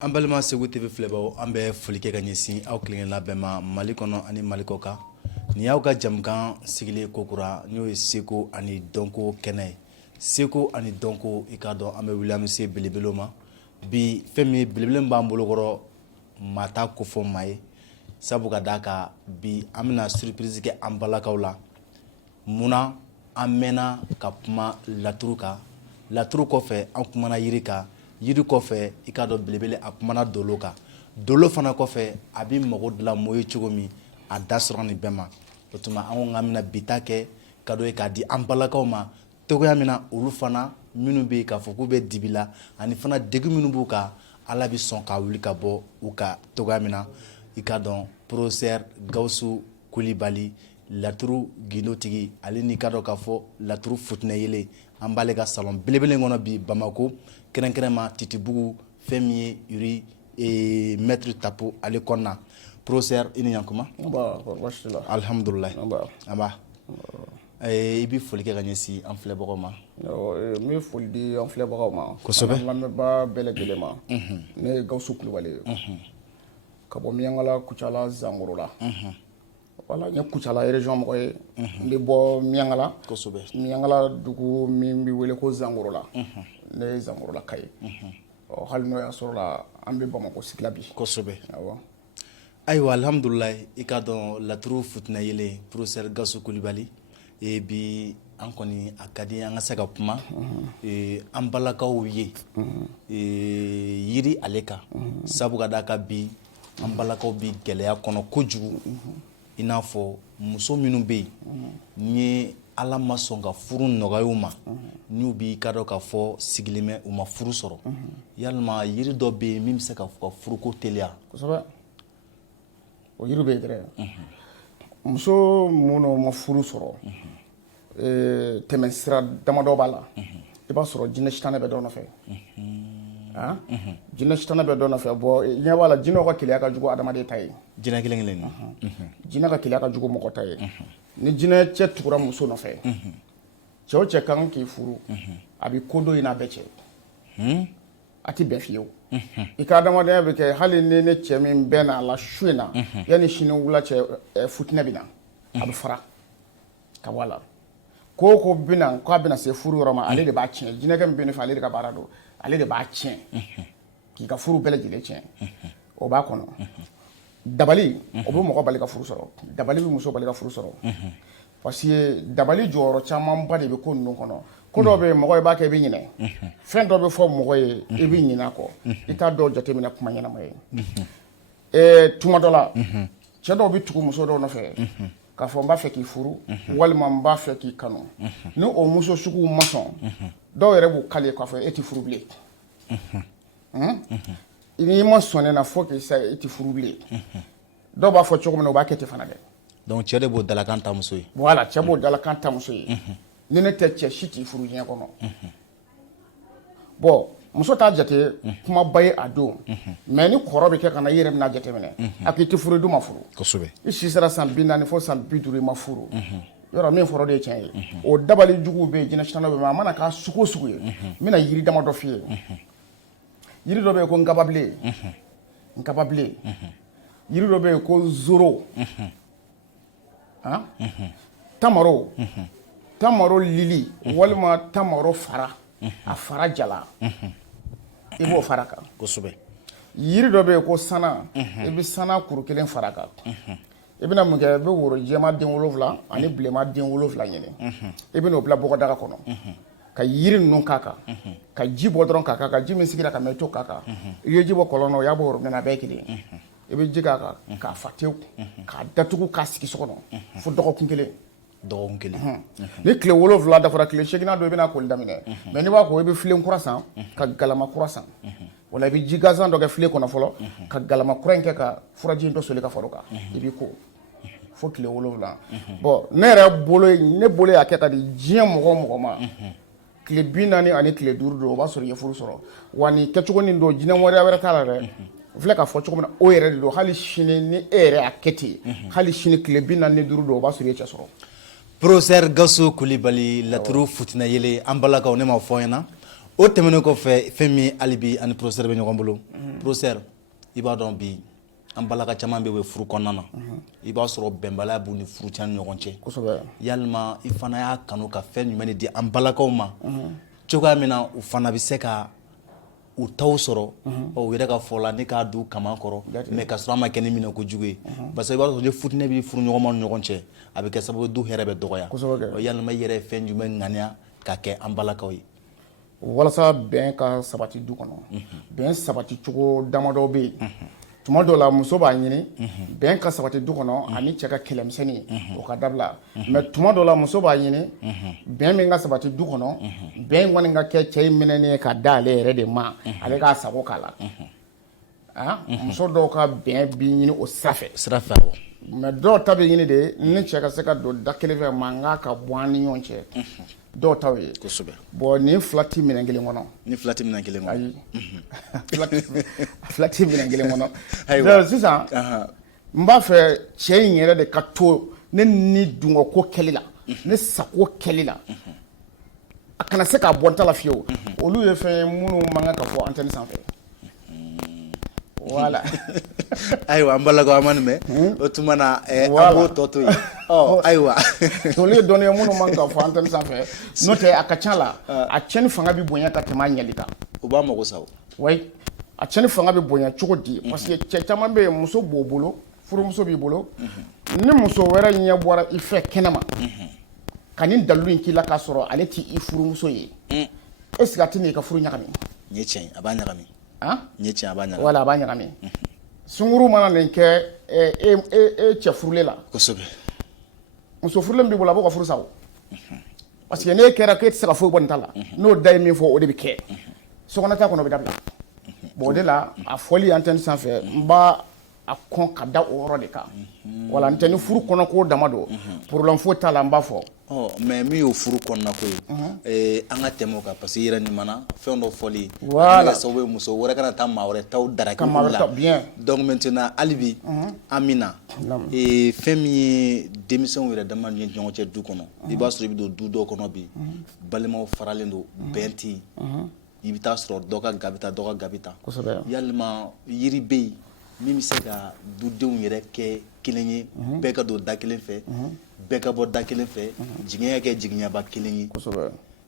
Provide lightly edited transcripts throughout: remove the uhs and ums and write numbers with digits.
An balima Segu TV filɛbaw an bɛ foli kɛ ka ɲɛsin aw kelenkelenna bɛɛ ma Mali kɔnɔ ani Mali kɔ kan. Ni y'aw ka jamukan sigilen kokura n'o ye seko ani dɔnko kɛnɛ ye. Seko ani dɔnko i k'a dɔn an bɛ wuli an bɛ se belebelew ma. Bi fɛn min belebele min b'an bolokɔrɔ maa t'a ko fɔ maa ye. Sabu ka d'a kan bi an bɛna surprise kɛ an balakaw la. Munna an mɛnna ka kuma laturu kan. Laturu kɔfɛ an kumana yiri kan. Yiri kɔfɛ i k'a dɔn belebele a kumana dolo kan. Dolo fana kɔfɛ a bɛ mago dilan mɔɔ ye cogo min a da sɔrɔ nin bɛɛ ma. O tuma an ko k'an bɛna bita kɛ cadeau ye k'a di an balakaw ma togoya min na olu fana minnu bɛ yen k'a fɔ k'u bɛ dibi la ani fana degun minnu b'u kan Ala bɛ sɔn k'a wuli ka bɔ u ka togoya min na. I k'a dɔn professeur Gawusu Kulibali laturu gindotigi ale ni k'a dɔn k'a fɔ laturu futinɛyelen an b'ale ka salon belebele kɔnɔ bi Bamako kɛrɛnkɛrɛnma Titibugu fɛn min ye Uri maître Tapo ale kɔnɔna. Professeur i ni ɲankuma. Alhamdulillah. Aba. I bɛ foli kɛ ka ɲɛsin an filɛbagaw ma. N bɛ foli di an filɛbagaw ma. Kosɛbɛ. An lamɛnbaa bɛɛ lajɛlen ma. Ne ye Gawusu Kulibali ye. Ka bɔ Miɲankala Kucala Zankoro la. Voilà, n ye Kucala région mɔgɔ ye. N bɛ bɔ Miɲankala. Kosɛbɛ. Miɲankala dugu min bɛ wele ko Zankoro la. Ne ye Zankorolaka ka ye. Hali n'o y'a sɔrɔ la an bɛ Bamako sigila bi. Kosɛbɛ. Awɔ. Ayiwa alhamdulillah i k'a dɔn laturu futinɛyelen professeur Gawusu Kulibali bi an kɔni a ka di an ka se ka kuma an balakaw ye yiri ale kan sabu ka d'a kan bi an balakaw bi gɛlɛya kɔnɔ kojugu i n'a fɔ muso minnu bɛ yen ni Ala ma sɔn ka furu nɔgɔya u ma n'u b'i ka dɔn k'a fɔ sigilen bɛ u ma furu sɔrɔ yalima yiri dɔ bɛ yen min bɛ se ka furuko teliya. Kosɛbɛ. O yiri bɛ yen dɛ. Muso minnu ma furu sɔrɔ tɛmɛsira damadɔ b'a la. I b'a sɔrɔ jinɛ sitanɛ bɛ dɔ nɔfɛ. Jinɛ sitanɛ bɛ dɔ nɔfɛ bɔ ɲɛ b'a la jinɛw ka keleya ka jugu adamaden ta ye. Jinɛ kelen kelen ni. Jinɛ ka keleya ka jugu mɔgɔ ta ye. Ni jinɛ cɛ tugura muso nɔfɛ cɛ o cɛ kan k'i furu a bɛ ko dɔ in n'a bɛɛ cɛ. A tɛ bɛn fiyewu. I ka adamadenya bɛ kɛ hali ni ne cɛ min bɛn n'a la su in na yanni sini wula cɛ futinɛ bɛ na a bɛ fara ka bɔ a la ko o ko bɛ na k'a bɛna se furu yɔrɔ ma ale de b'a tiɲɛ jinɛkɛ min bɛ ne fɛ ale de ka baara don ale de b'a tiɲɛ k'i ka furu bɛɛ lajɛlen tiɲɛ o b'a kɔnɔ dabali o bɛ mɔgɔ bali ka furu sɔrɔ dabali bɛ muso bali ka furu sɔrɔ parce que dabali jɔyɔrɔ camanba de bɛ ko ninnu kɔnɔ. Ko dɔ bɛ mɔgɔ i b'a kɛ i bɛ ɲinɛ fɛn dɔ bɛ fɔ mɔgɔ ye i bɛ ɲinɛ a kɔ i t'a dɔw jateminɛ kuma ɲɛnama ye tuma dɔ la cɛ dɔw bɛ tugu muso dɔw nɔfɛ k'a fɔ n b'a fɛ k'i furu walima n b'a fɛ k'i kanu ni o muso suguw ma sɔn dɔw yɛrɛ b'u kale k'a fɔ e tɛ furu bilen n'i ma sɔn ne na fo k'i sa e tɛ furu bilen dɔw b'a fɔ cogo min na u b'a kɛ ten fana dɛ. Donc cɛ de b'o dalakan ta muso ye. Voilà cɛ b'o dalakan ta muso ye. Ni ne tɛ cɛ si t'i furu diɲɛ kɔnɔ. Bon muso t'a jate kumaba ye a don mais ni kɔrɔ bɛ kɛ ka na i yɛrɛ bɛna jateminɛ a k'i tɛ furu i dun ma furu. Kosɛbɛ. I si sera san 40 fo san 50 i ma furu. Yɔrɔ min fɔra de ye tiɲɛ ye. O dabali juguw bɛ yen jinɛ sitanɛw bɛ yen a mana k'a sugu o sugu ye n bɛna yiri damadɔ f'i ye. Yiri dɔ bɛ yen ko nkababilen nkababilen yiri dɔ bɛ yen ko zoro tamaro tamaro lili walima tamaro fara a fara jala i b'o fara kan. Kosɛbɛ. Yiri dɔ bɛ yen ko sana i bɛ sana kuru kelen fara kan i bɛna mun kɛ i bɛ woro jɛma den 7 ani bilenma den 7 ɲini i bɛna o bila bɔgɔdaga kɔnɔ ka yiri ninnu k'a kan ka ji bɔ dɔrɔn k'a kan ka ji min sigira ka mɛn i to k'a kan i ye ji bɔ kɔlɔn na o y'a bɔ worobinɛ na a bɛɛ ye kelen i bɛ ji k'a kan k'a fa tewu k'a datugu k'a sigi so kɔnɔ fo dɔgɔkun kelen. Dɔgɔkun kelen. Ni tile 7 dafara tile 8nan don i bɛna koli daminɛ mais n'i b'a ko i bɛ filen kura san ka galama kura san wala i bɛ ji gansan dɔ kɛ filen kɔnɔ fɔlɔ ka galama kura in kɛ ka furaji in dɔ soli ka far'o kan i b'i ko fo tile 7 bon ne yɛrɛ bolo y'a kɛ ka di diɲɛ mɔgɔ o mɔgɔ ma tile 40 ani tile 5 don o b'a sɔrɔ i ye furu sɔrɔ wa nin kɛcogo nin don jinɛ wɛrɛ t'a la dɛ. Filɛ ka fɔ cogo min na o yɛrɛ de don hali sini ni e yɛrɛ y'a kɛ ten hali sini tile 45 don o b'a sɔrɔ i ye cɛ sɔrɔ. Professeur Gawusu Kulibali laturu futinɛyelen an balakaw ne ma fɔ ɲɛna o tɛmɛnen kɔfɛ fɛn min hali bi ani professeur bɛ ɲɔgɔn bolo professeur i b'a dɔn bi an balaka caman bɛ furu kɔnɔna na i b'a sɔrɔ bɛnbaliya b'u ni furucɛ ni ɲɔgɔn cɛ kosɛbɛ yalima i fana y'a kanu ka fɛn jumɛn de di an balakaw ma cogoya min na u fana bɛ se ka u taw sɔrɔ u yɛrɛ ka fɔ la ne k'a du kaman kɔrɔ mais ka sɔrɔ a ma kɛ ni minɛ kojugu ye parce que i b'a sɔrɔ ni futinɛ bɛ furu ɲɔgɔnma ni ɲɔgɔn cɛ a bɛ kɛ sababu du hɛrɛ bɛ dɔgɔya yalima i yɛrɛ ye fɛn jumɛn ŋaniya ka kɛ an balakaw ye walasa bɛn ka sabati du kɔnɔ bɛn sabati cogo damadɔ bɛ yen tuma dɔw la muso b'a ɲini bɛn ka sabati du kɔnɔ ani cɛ ka kɛlɛmisɛnnin o ka dabila mais tuma dɔw la muso b'a ɲini bɛn min ka sabati du kɔnɔ bɛn kɔni ka kɛ cɛ in minɛnen ye ka da ale yɛrɛ de ma ale k'a sago k'a la muso dɔw ka bɛn bi ɲini o sira fɛ mais dɔw ta bɛ ɲini de ni cɛ ka se ka don da kelen fɛ mankan ka bɔ an ni ɲɔgɔn cɛ dɔw taw ye bon ni fila ti minɛn kelen kɔnɔ ni fila ti minɛn kelen kɔnɔ ayi fila ti minɛn kelen kɔnɔ donc sisan n b'a fɛ cɛ in yɛrɛ de ka to ne ni dungɔ ko kɛli la ne sago kɛli la a kana se k'a bɔ n ta la fiyewu olu ye fɛn ye minnu man kan ka fɔ antenne sanfɛ voilà ayiwa an balakaw an ma nin mɛn o tuma na an b'o tɔ to yen ayiwa olu ye dɔnniya minnu man ka fɔ antenne sanfɛ n'o tɛ a ka ca la a cɛnni fanga bɛ bonya ka tɛmɛ a ɲɛli kan u b'a mago sa o oui a cɛnni fanga bɛ bonya cogo di parce que cɛ caman bɛ yen muso b'o bolo furumuso b'i bolo ni muso wɛrɛ ɲɛ bɔra i fɛ kɛnɛma ka nin dalilu in k'i la k'a sɔrɔ ale t'i furumuso ye est-ce que a tɛ n'i ka furu ɲagami nin ye tiɲɛ ye a b'a ɲagami nin ye tiɲɛ a b'a ɲagami voilà a b'a ɲagami sunkuru mana nin kɛ e cɛ furulen la kosɛbɛ muso furulen b'i bolo a b'o ka furu sa o parce que n'e kɛra k'e tɛ se ka foyi bɔ nin ta la n'o da ye min fɔ o de bɛ kɛ sokɔnɔta kɔnɔ o bɛ dabila bon o de la a fɔli antenne sanfɛ n b'a a kɔn ka da o yɔrɔ de kan wala n tɛ ni furu kɔnɔko dama don problème foyi t'a la n b'a fɔ mais min y'o furu kɔnɔna ko ye an ka tɛmɛ o kan parce que i yɛrɛ nin mana fɛn dɔ fɔli voilà sababu ye muso wɛrɛ kana taa maa wɛrɛ taw daraki olu la bien donc maintenant hali bi an mina fɛn min ye denmisɛnw yɛrɛ dama ni ɲɔgɔn cɛ du kɔnɔ i b'a sɔrɔ i bɛ don du dɔw kɔnɔ bi balimaw faralen don bɛn tɛ yen i bɛ taa sɔrɔ dɔ ka ga bɛ taa dɔ ka ga bɛ taa yalima yiri bɛ yen min bɛ se ka dudenw yɛrɛ kɛ kelen ye bɛɛ ka don da kelen fɛ bɛɛ ka bɔ da kelen fɛ jiginya kɛ jiginyaba kelen ye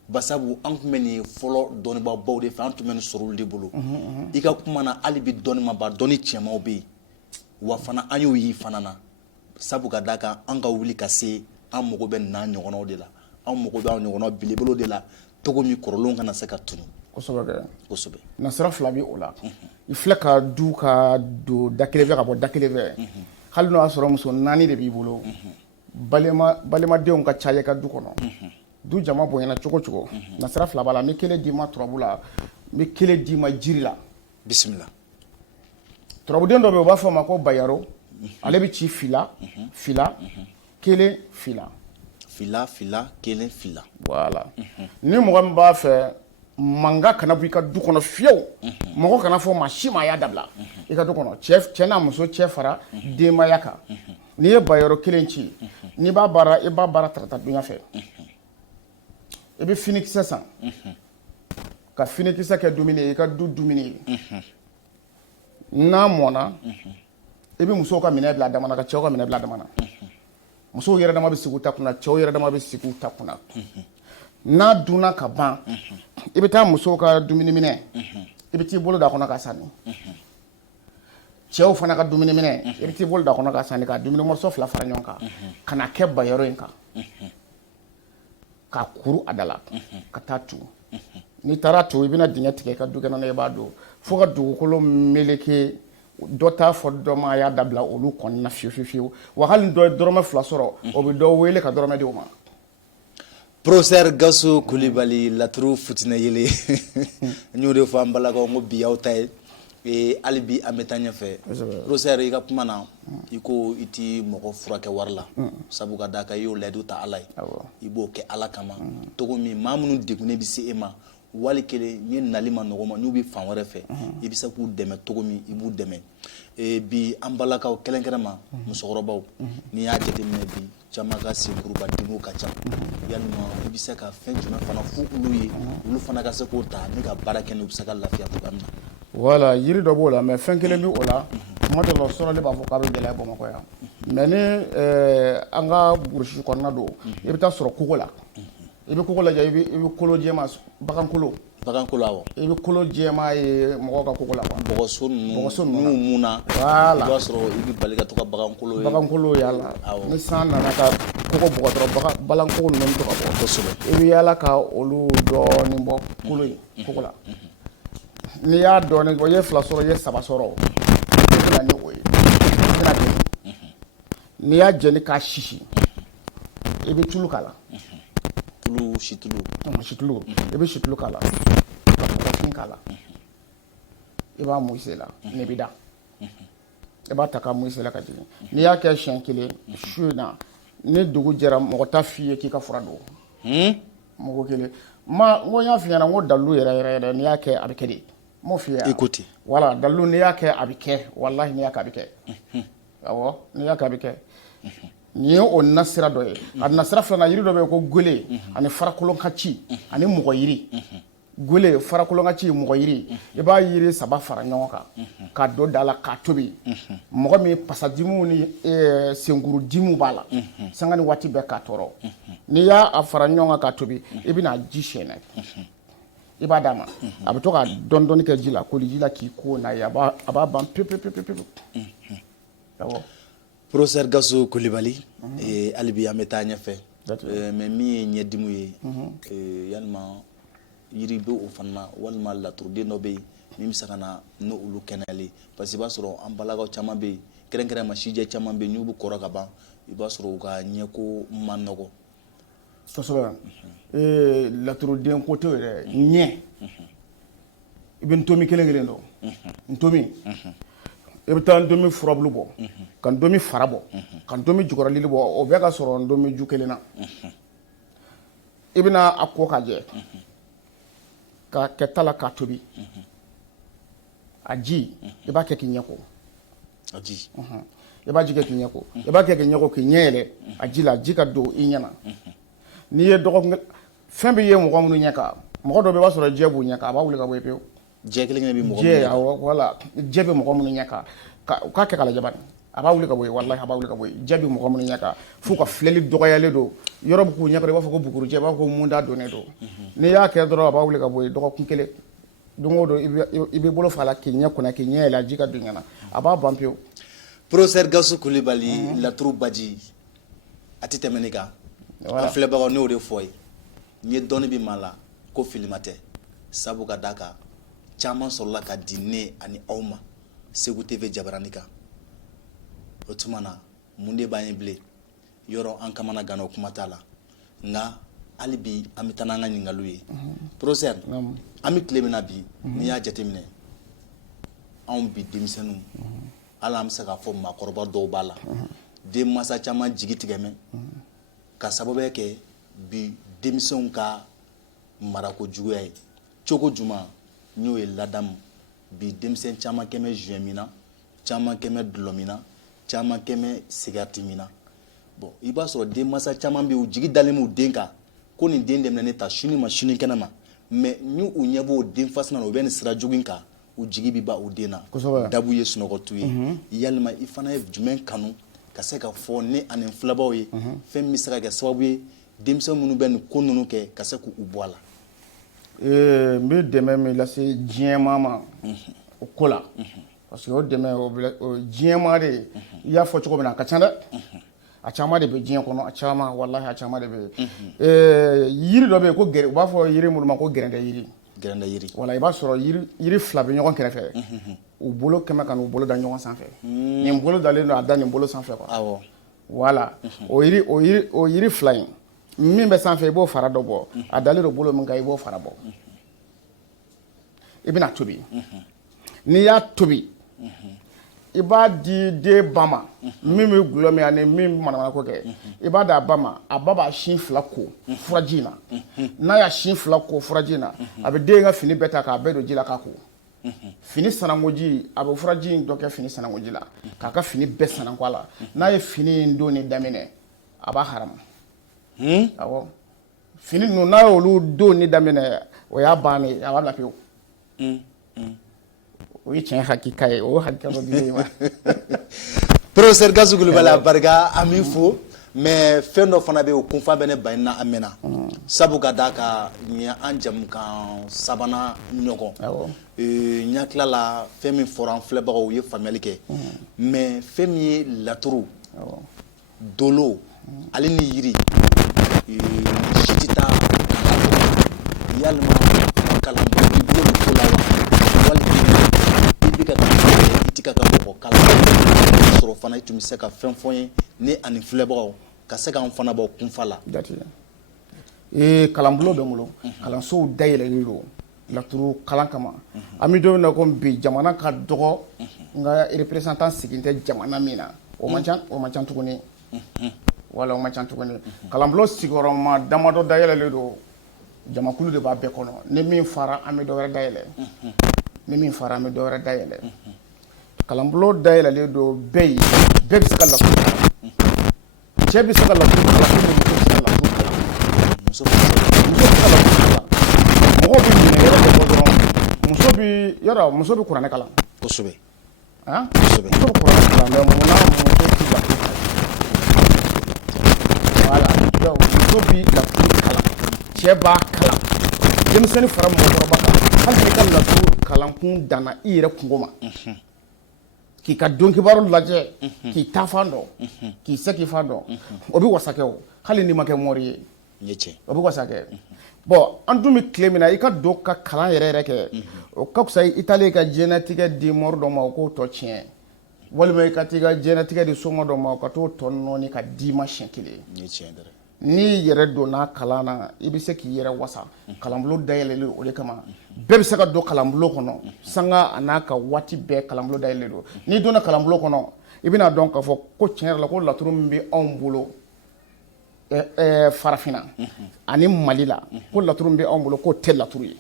basabu an tun bɛ nin fɔlɔ dɔnnibabaw de fɛ an tun bɛ nin sɔrɔ olu de bolo i ka kuma na hali bi dɔnnimaba dɔnni cɛmaw bɛ yen wa fana an y'o yi fana na sabu ka d'a kan an ka wuli ka se an mago bɛ n'a ɲɔgɔnnaw de la an mago bɛ an ɲɔgɔnna belebelew de la cogo min kɔrɔlenw kana se ka tunu kosɛbɛ nasira fila bɛ o la i filɛ ka du ka don da kelen fɛ ka bɔ da kelen fɛ hali n'o y'a sɔrɔ muso 4 de b'i bolo balimadenw ka ca i ka du kɔnɔ du jama bonyana cogo o cogo nasira fila b'a la n bɛ kelen d'i ma turabu la n bɛ kelen d'i ma jiri la bisimila turabuden dɔ bɛ yen u b'a fɔ o ma ko bayaro ale bɛ ci fila kelen fila kelen fila voilà ni mɔgɔ min b'a fɛ mankan kana bɔ i ka du kɔnɔ fiyewu mɔgɔ kana fɔ maa si ma y'a dabila i ka du kɔnɔ cɛ n'a muso cɛ fara denbaya kan n'i ye bayaro kelen ci n'i b'a baara i b'a baara tarata dunya fɛ i bɛ finikisɛ san ka finikisɛ kɛ dumuni ye i ka du dumuni ye n'a mɔna i bɛ musow ka minɛ bila a dama na ka cɛw ka minɛ bila a dama na musow yɛrɛ dama bɛ sigi u ta kunna cɛw yɛrɛ dama bɛ sigi u ta kunna n'a dunna ka ban i bɛ taa musow ka dumuni minɛ i bɛ t'i bolo da kɔnɔ ka sanni cɛw fana ka dumuni minɛ i bɛ t'i bolo da kɔnɔ ka sanni ka dumuni mɔrɔso 2 fara ɲɔgɔn kan ka na kɛ bayaro in kan ka kuru a da la ka taa tu n'i taara tu i bɛna dingɛ tigɛ i ka du kɛnɛ na i b'a don fo ka dugukolo meleke dɔ t'a fɔ dɔ ma a y'a dabila olu kɔnɔna fiyewu wa hali dɔ ye dɔrɔmɛ 2 sɔrɔ o bɛ dɔ wele ka dɔrɔmɛ di o ma professeur Gasso Kulibali laturu futinɛ yele n y'o de fɔ an balakaw n ko bi y'aw ta ye hali bi an bɛ taa ɲɛfɛ professeur i ka kuma na i ko i ti mɔgɔ furakɛ wari la sabu ka d'a kan i y'o layidu ta Ala ye i b'o kɛ Ala kama cogo min maa minnu degunnen bɛ se e ma wali kelen n ye nali ma nɔgɔ ma n'u bɛ fan wɛrɛ fɛ i bɛ se k'u dɛmɛ cogo min i b'u dɛmɛ bi an balakaw kelenkɛrɛnma musokɔrɔbaw n'i y'a jateminɛ bi caman ka senkuruba denw ka ca yalima i bɛ se ka fɛn jumɛn fana fo olu ye olu fana ka se k'o ta ni ka baara kɛ n'u bɛ se ka lafiya cogoya min na. Voilà, yiri dɔ b'o la mais fɛn kelen bɛ o la tuma dɔ la sɔrɔli b'a fɔ k'a bɛ gɛlɛya Bamakɔ yan mais ni an ka burusi kɔnɔna don i bɛ taa sɔrɔ kogo la i bɛ kogo lajɛ i bɛ kolo jɛma bagan kolo awɔ i bɛ kolo jɛma ye mɔgɔw ka kogo la quoi bɔgɔso ninnu mun na voilà i b'a sɔrɔ i bɛ bali ka to ka bagan kolo yala ni san nana ka kogo bɔgɔ dɔrɔn bagan kogo ninnu bɛ to ka bɔ kosɛbɛ i bɛ yala ka olu dɔɔnin bɔ kolo in kogo la n'i y'a dɔɔnin bɔ i ye 2 sɔrɔ i ye 3 sɔrɔ i bɛna ni o ye i bɛna jeni n'i y'a jeni k'a sisi i bɛ tulu k'a la situlu i bɛ situlu k'a la ka kɔgɔfin k'a la i b'a mun i sen la ni bɛ da i b'a ta k'a mun i sen la ka jigin n'i y'a kɛ siɲɛ 1 su in na ni dugu jɛra mɔgɔ t'a f'i ye k'i ka fura don mɔgɔ kelen n ko y'a f'i ɲɛna n ko dalilu yɛrɛ n'i y'a kɛ a bɛ kɛ de m'o f'i ye écoutez voilà dalilu n'i y'a kɛ a bɛ kɛ walahi n'i y'a kɛ a bɛ kɛ awɔ n'i y'a kɛ a bɛ kɛ nin ye o nasira dɔ ye a nasira filanan yiri dɔ bɛ yen ko gele ani farakolon ka ci ani mɔgɔ yiri gele farakolon ka ci mɔgɔ yiri i b'a yiri 3 fara ɲɔgɔn kan ka don da la k'a tobi mɔgɔ min pasadimiw ni senkuru dimiw b'a la sanga ni waati bɛɛ k'a tɔɔrɔ n'i y'a fara ɲɔgɔn kan k'a tobi i bɛna ji sɛnɛ i b'a d'a ma a bɛ to ka dɔɔnin kɛ ji la koliji la k'i ko n'a ye a b'a ban pewu awɔ. Professeur Gasso Coulibaly hali bi an bɛ taa ɲɛfɛ mais min ye ɲɛdimi ye yalima yiri bɛ o fana na walima laturuden dɔ bɛ yen min bɛ se ka na n'olu kɛnɛyali parce que i b'a sɔrɔ an balakaw caman bɛ yen kɛrɛnkɛrɛnma sijɛ caman bɛ yen n'u bɛ kɔrɔ ka ban i b'a sɔrɔ u ka ɲɛko man nɔgɔ kosɛbɛ laturuden ko tɛ yɛrɛ ɲɛ i bɛ ntomi kelen dɔn ntomi i bɛ taa ntomi furabulu bɔ ka ntomi fara bɔ ka ntomi jukɔrɔlili bɔ o bɛɛ ka sɔrɔ ntomi ju kelen na i bɛna a ko k'a jɛ ka kɛ ta la k'a tobi a ji i b'a kɛ k'i ɲɛ ko a ji i b'a ji kɛ k'i ɲɛ ko i b'a kɛ k'i ɲɛ ko k'i ɲɛ yɛlɛ a ji la ji ka don i ɲɛ na n'i ye dɔgɔkun fɛn bɛ ye mɔgɔ minnu ɲɛ kan mɔgɔ dɔ bɛ i b'a sɔrɔ jɛ b'u ɲɛ kan a b'a wuli ka bɔ yen pewu jɛ kelen bɛ mɔgɔ minnu ɲɛ kan wala jɛ bɛ mɔgɔ minnu ɲɛ kan u k'a kɛ k'a lajɛ bani a b'a wuli ka bɔ yen walahi a b'a wuli ka bɔ yen jɛ bɛ mɔgɔ minnu ɲɛ kan f'u ka filɛli dɔgɔyalen don yɔrɔ bɛ k'u ɲɛ kɔrɔ i b'a fɔ ko bugurijɛ i b'a fɔ ko munda donnen don n'i y'a kɛ dɔrɔn a b'a wuli ka bɔ yen dɔgɔkun kelen don o don i bɛ bolo fa la k'i ɲɛ kunna k'i ɲɛ yɛlɛ ji ka don ɲɛ na a b'a ban pewu. Professeur Gasso Coulibaly laturu baji a tɛ tɛmɛ nin kan an filɛbagaw n'o de fɔ ye n ye dɔnni bɛ maa la ko filima tɛ sabu ka d'a kan caman sɔrɔla ka di ne ani aw ma Segu TV jabarani kan o tuma na mun de b'an ye bilen yɔrɔ an kamana gana o kuma t'a la nka hali bi an bɛ taa n'an ka ɲininkaliw ye professeur an bɛ tile min na bi n'i y'a jateminɛ anw bi denmisɛnninw hali an bɛ se k'a fɔ maakɔrɔba dɔw b'a la denmansa caman jigi tigɛmɛ ka sababuya kɛ bi denmisɛnw ka marako juguya ye cogo juma n'o ye ladamu bi denmisɛn caman kɛmɛ juin min na caman kɛmɛ dulɔ min na caman kɛmɛ sigariti min na bon i b'a sɔrɔ denmansa caman bɛ yen u jigi dalen b'u den kan ko nin den dɛmɛnen ta sini ma sini kɛnɛ ma mais ni u ɲɛ b'o den fasina na u bɛ nin sira jugu in kan u jigi bɛ ban u den na dabu ye sunɔgɔtu ye yalima i fana ye jumɛn kanu ka se ka fɔ ne ani filabaw ye fɛn min bɛ se ka kɛ sababu ye denmisɛn minnu bɛ nin ko ninnu kɛ ka se k'u bɔ a la. n bɛ dɛmɛ min lase diɲɛmaa ma o ko la parce que o dɛmɛ o diɲɛmaa de i y'a fɔ cogo min na a ka ca dɛ a caman de bɛ diɲɛ kɔnɔ a caman walahi a caman de bɛ yiri dɔ bɛ yen ko u b'a fɔ yiri minnu ma ko gɛrɛndɛ yiri wala i b'a sɔrɔ yiri 2 bɛ ɲɔgɔn kɛrɛfɛ u bolo kɛmɛ ka n'u bolo da ɲɔgɔn sanfɛ nin bolo dalen don a da nin bolo sanfɛ quoi wala o yiri 2 in min bɛ sanfɛ i b'o fara dɔ bɔ a dalen don bolo min kan i b'o fara bɔ i bɛna tobi n'i y'a tobi i b'a di den ba ma min bɛ gulɔ min ani min bɛ manamana ko kɛ i b'a di a ba ma a ba b'a sin 2 ko furaji in na n'a y'a sin 2 ko furaji in na a bɛ den ka fini bɛɛ ta k'a bɛɛ don ji la k'a ko fini sanangoji a bɛ furaji in dɔ kɛ fini sanangoji la k'a ka fini bɛɛ sanango a la n'a ye fini in don ni daminɛ a b'a harama awɔ fini ninnu n'a y'olu don ni daminɛ o y'a bannen a b'a bila pewu o ye tiɲɛ hakika ye o hakika dɔ di ne ma professeur Gasu Kulibali a barika an b'i fo mais fɛn dɔ fana bɛ yen o kunfa bɛ ne ba in na a mɛnna sabu ka d'a kan nin ye an jamukan sabanan ɲɔgɔn n ɲa tila la fɛn min fɔra an filɛbagaw u ye faamuyali kɛ mais fɛn min ye laturu dolo ale ni yiri si tɛ taa yalima kalanbolo i bolo bɛ ko la wa walima i bɛ ka i tɛ ka mɔgɔ kalan sɔrɔ fana i tun bɛ se ka fɛn fɔ n ye ne ani filɛbagaw ka se k'an fana bɔ kunfa la. Kalanbolo bɛ n bolo kalansow dayɛlɛlen don laturu kalan kama an bɛ don min na ko bi jamana ka dɔgɔ n ka représentant sigin tɛ jamana min na o man ca tuguni wala o man ca tuguni kalanbolo sigiyɔrɔma damadɔ dayɛlɛlen don jamakulu de b'a bɛɛ kɔnɔ ni min fara an bɛ dɔ wɛrɛ dayɛlɛ ni min fara an bɛ dɔ wɛrɛ dayɛlɛ kalanbolo dayɛlɛlen don bɛɛ ye bɛɛ bɛ se ka laturu kalan cɛ bɛ se ka laturu kalan muso bɛ se ka laturu kalan mɔgɔw bɛ minɛ yɔrɔ dɔ fɔ dɔrɔn muso bɛ kuranɛ kalan kosɛbɛ muso bɛ kuranɛ kalan mais munna muso tɛ laturu kalan voilà donc muso bɛ laturu kalan cɛ b'a kalan denmisɛnnin fara mɔgɔkɔrɔba kan hali n'i ka laturu kalankun danna i yɛrɛ kungo ma k'i ka dɔnkibaru lajɛ k'i taafan dɔn k'i segin-fan dɔn o bɛ wasa kɛ o hali n'i ma kɛ mɔri ye o bɛ wasa kɛ bon an dun bɛ tile min na i ka don ka kalan yɛrɛ kɛ o ka fisa i taalen ka diɲɛlatigɛ di mɔri dɔ ma o k'o tɔ tiɲɛ walima i ka t'i ka diɲɛlatigɛ di soma dɔ ma o ka t'o tɔ nɔɔni ka d'i ma siɲɛ kelen n'i yɛrɛ donna kalan na i bɛ se k'i yɛrɛ wasa kalanbolo dayɛlɛlen o de kama bɛɛ bɛ se ka don kalanbolo kɔnɔ sanga a n'a ka waati bɛɛ kalanbolo dayɛlɛlen don n'i donna kalanbolo kɔnɔ i bɛna dɔn k'a fɔ ko tiɲɛ yɛrɛ la ko laturu min bɛ anw bolo farafinna ani mali la ko laturu min bɛ anw bolo k'o tɛ laturu ye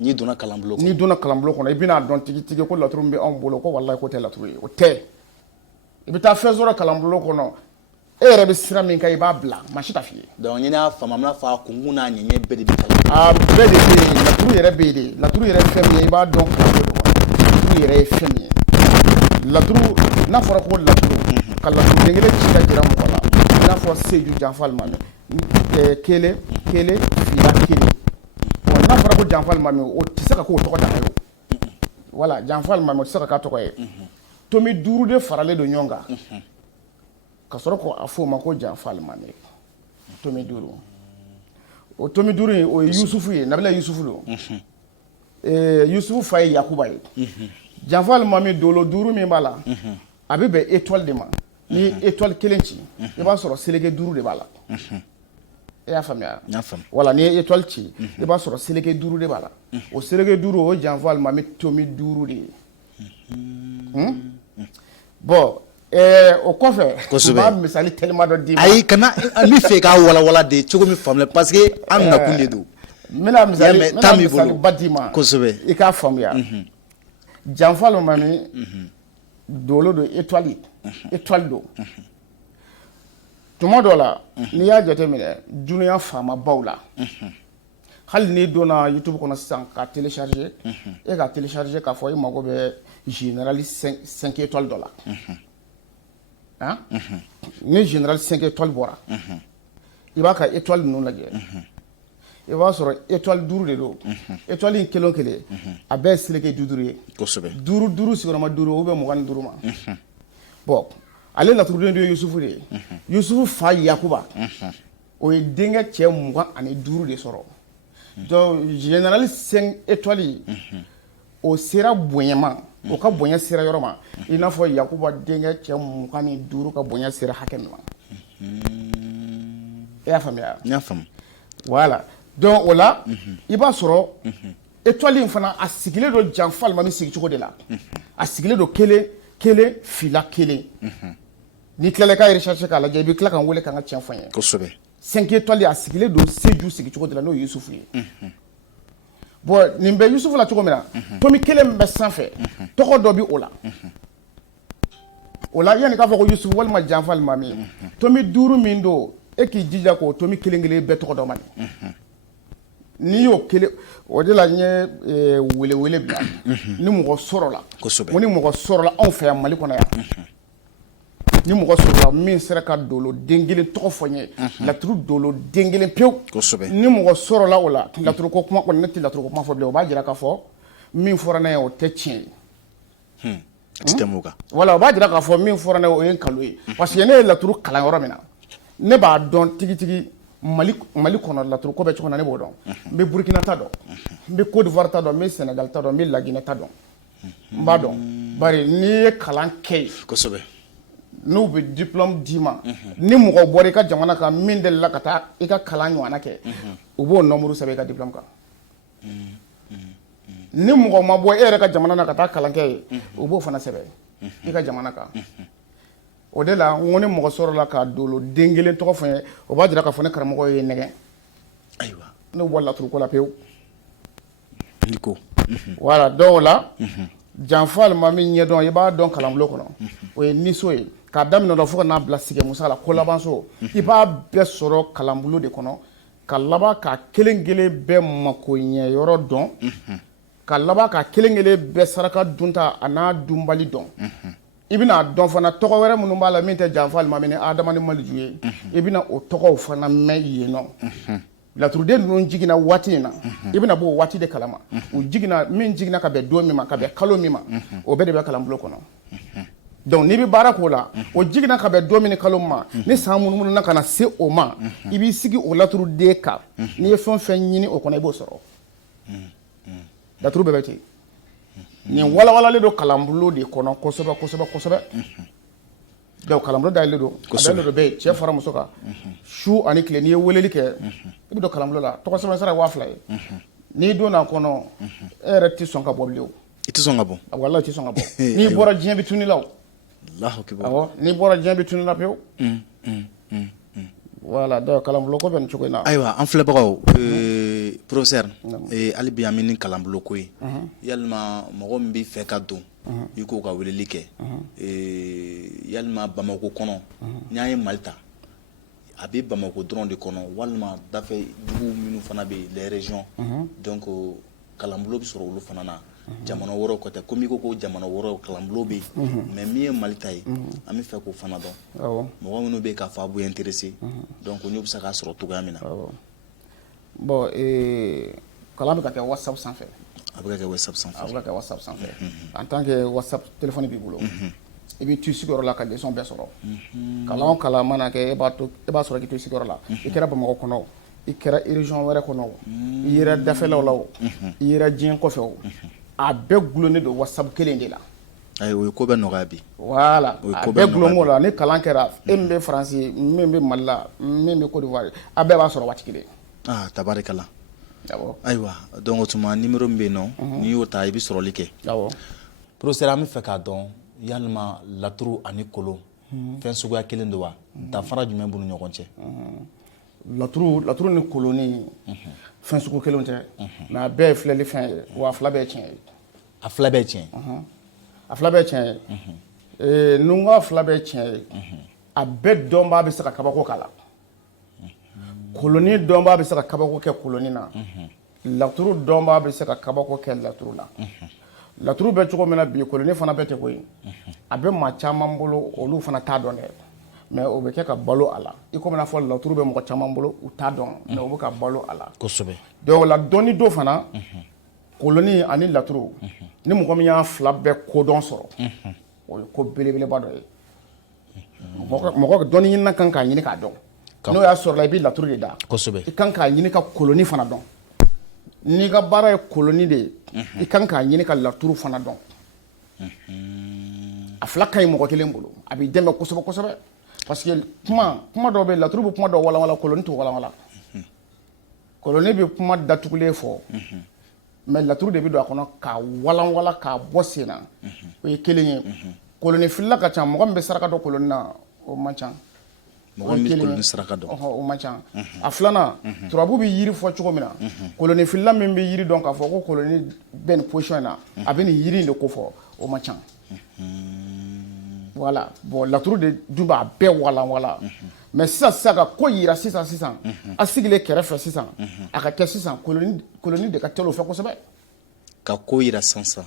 n'i donna kalanbolo kɔnɔ i bɛna dɔn tigitigi ko laturu min bɛ anw bolo ko walahi ko tɛ laturu ye o tɛ i bɛ taa fɛn sɔrɔ kalanbolo kɔnɔ e yɛrɛ bɛ sira min kan i b'a bila maa si t'a f'i ye. donc ni y'a faamu an bɛna fɔ a kunkun n'a ɲɛɲɛ bɛɛ de bɛ kalan. a bɛɛ de bɛ yen laturu yɛrɛ bɛ yen de laturu yɛrɛ ye fɛn min ye i b'a dɔn kalanko de kɔnɔ laturu yɛrɛ ye fɛn min ye laturu n'a fɔra ko laturu ka laturu den kelen ci ka jira mɔgɔ la i n'a fɔ seju janfa alimami kelen fila kelen bon n'a fɔra ko janfa alimami o tɛ se ka k'o tɔgɔ dama ye o voilà janfa alimami o tɛ se ka k'a tɔgɔ ye tomi 5 de faralen don ɲɔgɔn kan. ka sɔrɔ ko a fɔ o ma ko janfa alimami tomi 5 o tomi 5 in o ye yusufu ye nabila yusufu don yusufu fa ye yakuba ye janfa alimami dolo 5 min b'a la a bɛ bɛn étoile de ma ni ye étoile kelen ci i b'a sɔrɔ seleke 5 de b'a la e y'a faamuya wala ni ye étoile ci i b'a sɔrɔ seleke 5 de b'a la o seleke 5 o ye janfa alimami tomi 5 de ye bon o kɔfɛ n b'a misali telima dɔ d'i ma ayi kana n bɛ fɛ k'a walawala de cogo min faamuya parce que an nakun de don n bɛna misali ba d'i ma kosɛbɛ i k'a faamuya janfa alimami dolo don étoile don tuma dɔ la n'i y'a jateminɛ dunuya faamabaw la hali n'i donna YouTube kɔnɔ sisan ka télécharger e ka télécharger k'a fɔ i mago bɛ général 5 étoiles dɔ la ni général 5 étoiles bɔra i b'a ka étoile ninnu lajɛ i b'a sɔrɔ étoile 5 de don étoile in kelen o kelen a bɛɛ ye seleke 5 ye kosɛbɛ 5 sigiyɔrɔma 5 ou bien 25 ma bon ale laturuden dɔ ye yusufu de ye yusufu fa yakuba o ye denkɛ cɛ 25 de sɔrɔ donc général 5 étoiles o sera bonyama o ka bonya sera yɔrɔ ma i n'a fɔ yakuba denkɛ cɛ 25 ka bonya sera hakɛ min ma e y'a faamuya n y'a faamu voilà donc o la i b'a sɔrɔ étoile in fana a sigilen don janfa alimami sigi cogo de la a sigilen don kelen fila kelen n'i tilala ka recherche k'a lajɛ i bɛ tila ka n wele ka n ka tiɲɛ fɔ n ye kosɛbɛ 5 étoiles a sigilen don seju sigi cogo de la n'o ye yusufu ye bon nin bɛ Yusufu la cogo min na tomi kelen bɛ sanfɛ tɔgɔ dɔ bi o la yani k'a fɔ ko Yusufu walima Janfa Alimami tomi 5 min don e k'i jija k'o tomi kelen bɛɛ tɔgɔ dɔ man n'i y'o kelen o de la n ye wele bila ni mɔgɔ sɔrɔla ni mɔgɔ sɔrɔla anw fɛ yan Mali kɔnɔ yan ni mɔgɔ sɔrɔla min sera ka dolo den kelen tɔgɔ fɔ n ye laturu dolo den kelen pewu ni mɔgɔ sɔrɔla o la laturu ko kuma kɔni ne tɛ laturu ko kuma fɔ bilen o b'a jira k'a fɔ min fɔra ne ye o tɛ tiɲɛ ye wala o b'a jira k'a fɔ min fɔra ne ye o ye nkalon ye parce que ne ye laturu kalan yɔrɔ min na ne b'a dɔn tigitigi Mali kɔnɔ laturu ko bɛ cogo na ne b'o dɔn n bɛ Burkina ta dɔn n bɛ Côte d'Ivoire ta dɔn n bɛ Sénégal ta dɔn n bɛ Laginɛ ta dɔn n b'a dɔn bari n'i ye kalan kɛ yen n'u bɛ diplôme d'i ma ni mɔgɔ bɔra i ka jamana kan min delila ka taa i ka kalan ɲɔgɔnna kɛ u b'o nombre sɛbɛn i ka diplôme kan ni mɔgɔ ma bɔ e yɛrɛ ka jamana na ka taa kalan kɛ yen u b'o fana sɛbɛn i ka jamana kan o de la n ko ni mɔgɔ sɔrɔla ka dolo den kelen tɔgɔ fɔ n ye o b'a jira k'a fɔ ne karamɔgɔ ye nɛgɛ ne bɔ laturu ko la pewu voilà donc o la Janfa Alimami ɲɛdɔn i b'a dɔn kalanbulon kɔnɔ o ye niso ye k'a daminɛ la fo ka n'a bila Sigɛ Musa la ko labanso i b'a bɛɛ sɔrɔ kalanbulon de kɔnɔ ka laban ka kelen bɛɛ makoɲɛ yɔrɔ dɔn ka laban ka kelen bɛɛ saraka dunta a n'a dunbali dɔn i bɛna dɔn fana tɔgɔ wɛrɛ minnu b'a la min tɛ Janfa Alimami ni Adama ni Maliju ye i bɛna o tɔgɔw fana mɛn yen nɔ laturuden ninnu jiginna waati in na i bɛna bɔ o waati de kalama u jiginna min jiginna ka bɛn don min ma ka bɛn kalo min ma o bɛɛ de bɛ kalanbulon kɔnɔ donc n'i bɛ baara k'o la o jiginna ka bɛn don min ni kalo min ma ni san munumunu na ka na se o ma i b'i sigi o laturuden kan n'i ye fɛn o fɛn ɲini o kɔnɔ i b'o sɔrɔ laturu bɛɛ bɛ ten nin walawalalen don kalanbulon de kɔnɔ kosɛbɛ donc kalanbulon dayɛlɛlen don a dayɛlɛlen don bɛɛ ye cɛ fara muso kan su ani tile n'i ye weleli kɛ i bɛ don kalanbulon la tɔgɔ sɛbɛn sara ye 2000 ye n'i donna kɔnɔ e yɛrɛ tɛ sɔn ka bɔ bilen o i tɛ sɔn ka bɔ walahi i tɛ sɔn ka bɔ n'i bɔra diɲɛ bɛ tunun i la o awɔ n'i bɔra diɲɛ bɛ tunun i la pewu voilà donc kalanbulon ko bɛ nin cogo in na ayiwa an filɛbagaw professeur hali bi an bɛ nin kalanbulon ko ye yalima mɔgɔ min bɛ fɛ ka don i k'o ka weleli kɛ yalima Bamako kɔnɔ n'i an ye Mali ta a bɛ Bamako dɔrɔn de kɔnɔ walima dafɛ dugu minnu fana bɛ yen les régions donc kalanbulon bɛ sɔrɔ olu fana na jamana wɛrɛw kɔ tɛ komi i ko ko jamana wɛrɛw kalanbulon bɛ yen mais min ye Mali ta ye an bɛ fɛ k'o fana dɔn mɔgɔ minnu bɛ yen k'a fɔ a b'u intéressé donc n'u bɛ se k'a sɔrɔ cogoya min na bon kalan bɛ ka kɛ WhatsApp sanfɛ a bɛ ka kɛ WhatsApp sanfɛ a bɛ ka kɛ WhatsApp sanfɛ en tant que WhatsApp téléphone b'i bolo i b'i to i sigiyɔrɔ la ka leçon bɛɛ sɔrɔ kalan o kalan mana kɛ e b'a sɔrɔ k'i to i sigiyɔrɔ la i kɛra Bamakɔ kɔnɔ i kɛra région wɛrɛ kɔnɔ o i yɛrɛ dafɛlaw la o i yɛrɛ diɲɛ kɔfɛ o a bɛɛ gulonnen don WhatsApp kelen de la ayi o ye ko bɛɛ nɔgɔya bi voilà a bɛɛ gulonnen la ni kalan kɛra e min bɛ Faransi min bɛ Mali la min bɛ Côte d'Ivoire a bɛɛ b'a sɔrɔ waati kelen tabarikala ayiwa donc o tuma numéro min bɛ yen nɔ n'i y'o ta i bɛ sɔrɔli kɛ professeur an bɛ fɛ k'a dɔn yalima laturu ani kolon fɛn suguya kelen don wa danfara jumɛn b'u ni ɲɔgɔn cɛ laturu ni koloni fɛn sugu kelen tɛ mais a bɛɛ ye filɛli fɛn ye wa a fila bɛɛ ye tiɲɛ ye a fila bɛɛ ye tiɲɛ a fila bɛɛ ye tiɲɛ ye ni n ko a fila bɛɛ ye tiɲɛ ye a bɛɛ dɔnbaa bɛ se ka kabako k'a la koloni dɔnbaa bɛ se ka kabako kɛ koloni na laturu dɔnbaa bɛ se ka kabako kɛ laturu la laturu bɛ cogo min na bi koloni fana bɛɛ tɛ koyi a bɛ maa caman bolo olu fana t'a dɔn dɛ mais o bɛ kɛ ka balo a la i komi n'a fɔ laturu bɛ mɔgɔ caman bolo u t'a dɔn mais u bɛ ka balo a la kosɛbɛ donc o la dɔnni do fana koloni ani laturu ni mɔgɔ min y'a fila bɛɛ kodɔn sɔrɔ o ye ko belebeleba dɔ ye mɔgɔ dɔnni ɲinina kan k'a ɲini k'a dɔn n'o y'a sɔrɔ la i bɛ laturu de da kosɛbɛ i kan k'a ɲini ka koloni fana dɔn n'i ka baara ye koloni de ye i kan k'a ɲini ka laturu fana dɔn a fila ka ɲi mɔgɔ kelen bolo a b'i dɛmɛ kosɛbɛ kosɛbɛ parce que kuma dɔw bɛ yen laturu bɛ kuma dɔw walawala koloni t'o walawala koloni bɛ kuma datugulen fɔ mais laturu de bɛ don a kɔnɔ k'a walawala k'a bɔ sen na o ye kelen ye koloni filila ka ca mɔgɔ min bɛ saraka dɔ koloni na o man ca mɔgɔ min bɛ koloni saraka dɔn o man ca a filanan turabu bɛ yiri fɔ cogo min na koloni filila min bɛ yiri dɔn k'a fɔ ko koloni bɛ nin position in na a bɛ nin yiri in de ko fɔ o man ca voilà bon laturu de dun b'a bɛɛ walanwalan mais sisan ka ko yira sisan a sigilen kɛrɛfɛ sisan a ka kɛ sisan koloni de ka teli o fɛ kosɛbɛ ka ko yira sisan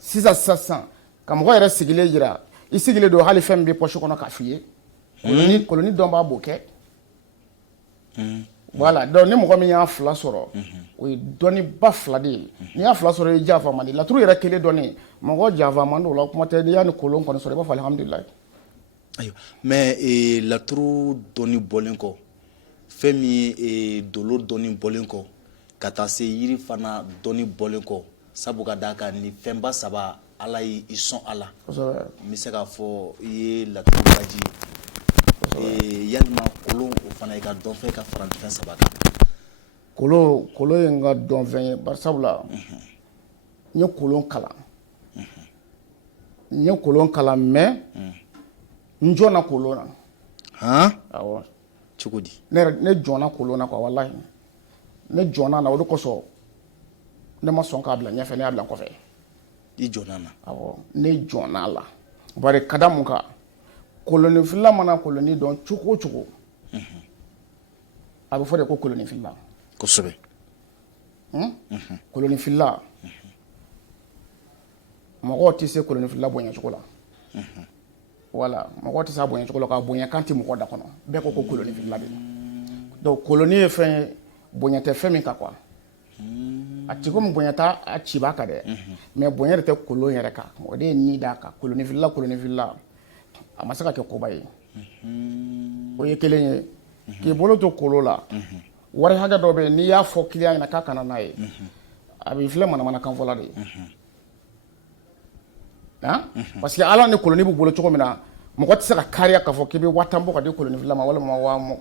ka mɔgɔ yɛrɛ sigilen yira i sigilen don hali fɛn min bɛ poche kɔnɔ k'a f'i ye koloni dɔn b'a b'o kɛ voilà donc ni mɔgɔ min y'a fila sɔrɔ o ye dɔnniba fila de ye n'i y'a fila sɔrɔ i ye janfa man di laturu yɛrɛ kelen dɔnni mɔgɔ janfa man di o la kuma tɛ n'i y'a ni kolon kɔni sɔrɔ i b'a fɔ alhamdulilayi ayiwa mais laturu dɔnni bɔlen kɔ fɛn min ye dolo dɔnni bɔlen kɔ ka taa se yiri fana dɔnni bɔlen kɔ sabu ka d'a kan ni fɛnba saba ala y'i sɔn a la n bɛ se k'a fɔ i ye laturu baji yalima kolon o fana i ka dɔnfɛn ka fara fɛn saba kan kolon ye n ka dɔnfɛn ye bari sabula n ye kolon kalan mais n jɔnna kolon na awɔ cogo di ne jɔnna kolon na quoi walahi ne jɔnna na o de kosɔn ne ma sɔn k'a bila ɲɛfɛ ne y'a bila kɔfɛ i jɔnna na awɔ ne jɔnna la bari ka da mun kan koloni fila mana koloni dɔn cogo o cogo a bɛ fɔ de ko koloni fila kosɛbɛ koloni fila mɔgɔw tɛ se koloni fila bonya cogo la voilà mɔgɔw tɛ se a bonya cogo la k'a bonya kan tɛ mɔgɔ da kɔnɔ bɛɛ ko koloni fila de donc koloni ye fɛn ye bonya tɛ fɛn min kan quoi a tɛ komi bonya t'a a cibaa kan dɛ mais bonya de tɛ kolon yɛrɛ kan o de ye ni d'a kan koloni fila a ma se ka kɛ koba ye o ye kelen ye k'i bolo to kolon la wari hakɛ dɔ bɛ yen n'i y'a fɔ client ɲɛna k'a kana n'a ye a b'i filɛ manamanakan fɔla de ye parce que ala ni koloni b'u bolo cogo min na mɔgɔ tɛ se ka kariya k'a fɔ k'i bɛ 10,000 bɔ ka di koloni fila ma walima 20,000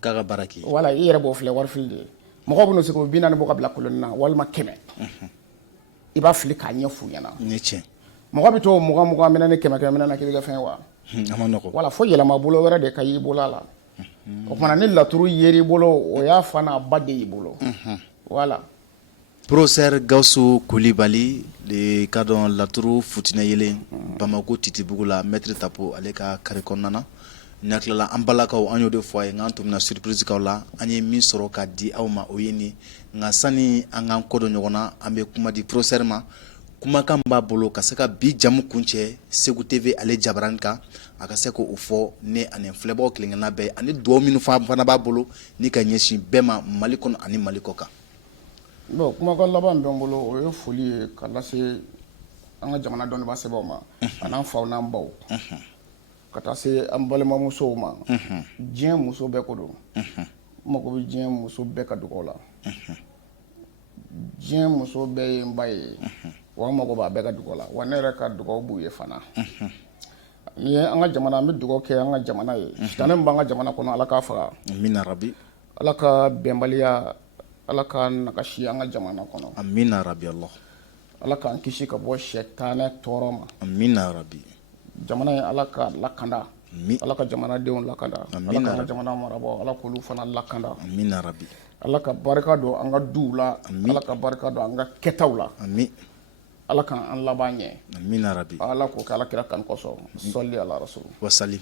k'a ka baara kɛ voilà i yɛrɛ b'o filɛ wari fili de ye mɔgɔw bɛ n'o se k'o 40 bɔ ka bila koloni na walima 100 i b'a fili k'a ɲɛ f'u ɲɛna ni tiɲɛ mɔgɔ bɛ to 20,000 minɛ ni 100 minɛ na k'i bɛ kɛ fɛn ye wa a ma nɔgɔ voilà fo yɛlɛma bolo wɛrɛ de ka y'i bolo a la o kumana ni laturu yer'i bolo o y'a fa n'a ba de y'i bolo voilà Professeur Gawusu Kulibali le ka dɔn laturu futinɛ yelen Bamako Titibugu la maître Tapo ale ka kare kɔnɔna na ni a tilala an balakaw an y'o de fɔ a ye n k'an tun bɛna surprise k'aw la an ye min sɔrɔ k'a di aw ma o ye nin nka sani an k'an kɔdɔ ɲɔgɔn na an bɛ kuma di professeur ma kumakan b'a bolo ka se ka bi jamu kuncɛ Segu TV ale jabarani kan a ka se k'o fɔ ne ani filɛbagaw kelenkelenna bɛɛ ani dugawu minnu fana b'a bolo ni ka ɲɛsin bɛɛ ma Mali kɔnɔ ani Mali kɔ kan. Bon kumakan laban bɛ n bolo o ye foli ye ka lase an ka jamana dɔnnibaa sɛbɛw ma an'an faw n'an baw ka taa se an balimamusow ma diɲɛ muso bɛɛ ko don n mago bɛ diɲɛ muso bɛɛ ka dugawu la diɲɛ muso bɛɛ ye n ba ye wa n mago b'a bɛɛ ka dugawu la wa ne yɛrɛ ka dugawu b'u ye fana ni an ka jamana an bɛ dugawu kɛ an ka jamana ye sitanɛ min b'an ka jamana kɔnɔ ala k'a faga amina rabi ala ka bɛnbaliya ala ka nagasi an ka jamana kɔnɔ amina rabi Allah ala k'an kisi ka bɔ sɛtanɛ tɔɔrɔ ma amina rabi jamana ye ala ka lakanda ala ka jamanadenw lakanda ala ka jamana marabɔ ala k'olu fana lakanda amina rabi ala ka barika don an ka duw la ala ka barika don an ka kɛtaw la ami ala ka an laban ɲɛ amina rabi ala ko kɛ ala kira kan kɔsɔn sɔli ala rasul wasali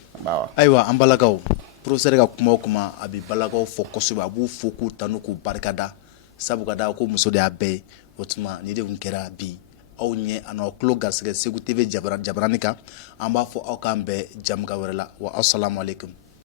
ayiwa an balakaw professeur ka kuma o kuma a bɛ balakaw fɔ kosɛbɛ a b'u fo k'u tanu k'u barikada sabu ka da ko muso de y'a bɛɛ ye o tuma ni de tun kɛra bi aw ɲɛ a n'aw tulo garisɛgɛ Segu TV jabarani kan an b'a fɔ aw k'an bɛn jamukan wɛrɛ la wa assalamu alaikum